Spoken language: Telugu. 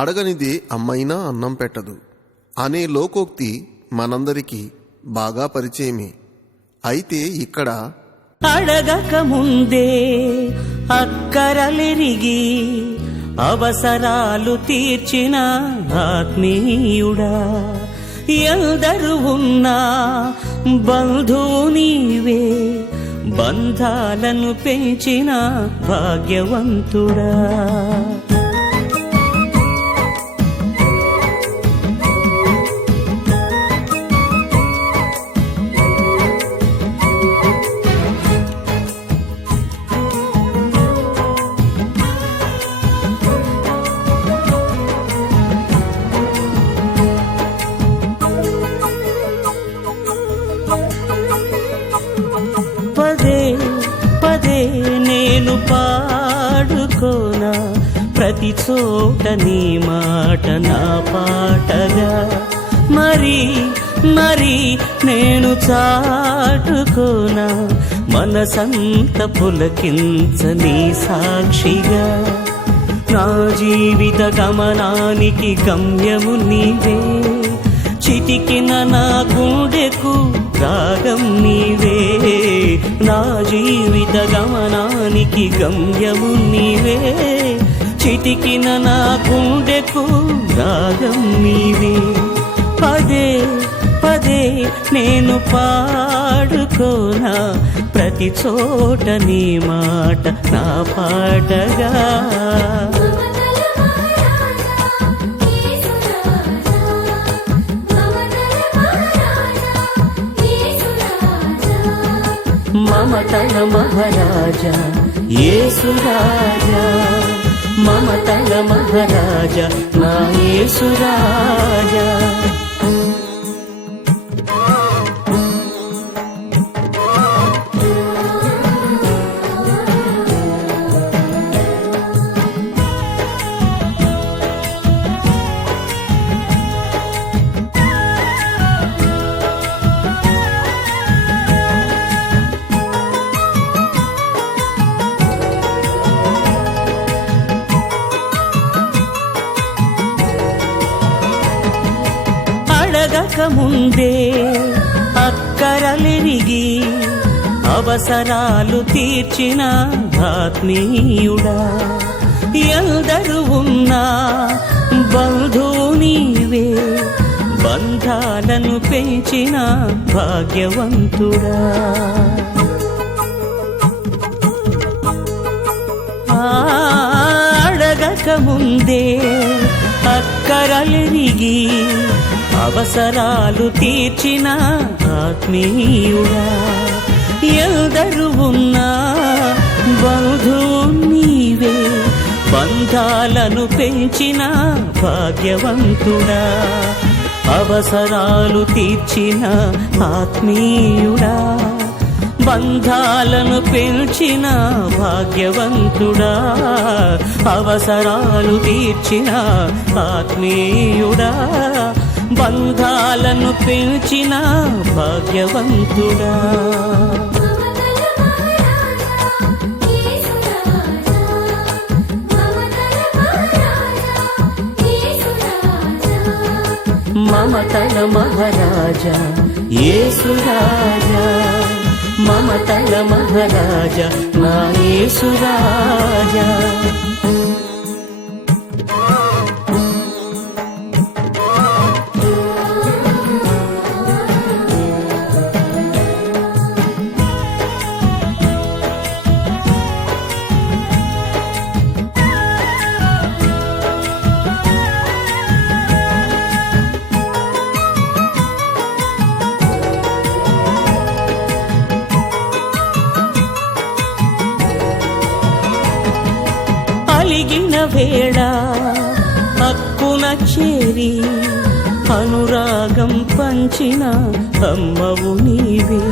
అడగనిదే అమ్మైనా అన్నం పెట్టదు అనే లోకోక్తి మనందరికీ బాగా పరిచయమే. అయితే ఇక్కడ అడగక ముందే అక్కరలెరిగి అవసరాలు తీర్చిన ఆత్మీయుడా, ఎందరు ఉన్నా బంధువు నీవే, బంధాలను పెంచిన భాగ్యవంతుడా. పదే పదే నేను పాడుకోనా ప్రతి చోట నీ మాట నా పాటగా, మరి మరి నేను చాటుకోనా మనసంత పులకించ నీ సాక్షిగా. నా జీవిత గమనానికి గమ్యము నీవే, చితికిన నా గుండెకు రాగం నీవే. నా జీవిత గమనానికి గమ్యము నీవే, చితికిన నా గుండెకు రాగం నీవే. పదే పదే నేను పాడుకోనా ప్రతి చోట నీ మాట నా పాటగా. మమతల మహారాజా యేసు రాజా, మమతల మహారాజా నా యేసు రాజా. అడగక ముందే అక్కరలెరిగి అవసరాలు తీర్చిన ఆత్మీయుడా, ఎందరు ఉన్నా బంధువు నీవే, బంధాలను పెంచిన భాగ్యవంతుడా. అడగక ముందే అక్కరలెరిగి అవసరాలు తీర్చిన ఆత్మీయుడా, ఎందరు ఉన్నా బంధువు నీవే, బంధాలను పెంచిన భాగ్యవంతుడా. అవసరాలు తీర్చిన ఆత్మీయుడా, బంధాలను పెంచిన భాగ్యవంతుడా. అవసరాలు తీర్చిన ఆత్మీయుడా, బంధాలను పెంచిన భాగ్యవంతుడా. మమతల మహారాజా యేసు రాజా, మమతల మహారాజా నా యేసు రాజా. అలిగిన వేళ హక్కున చేరి అనురాగం పంచిన అమ్మవు నీవే,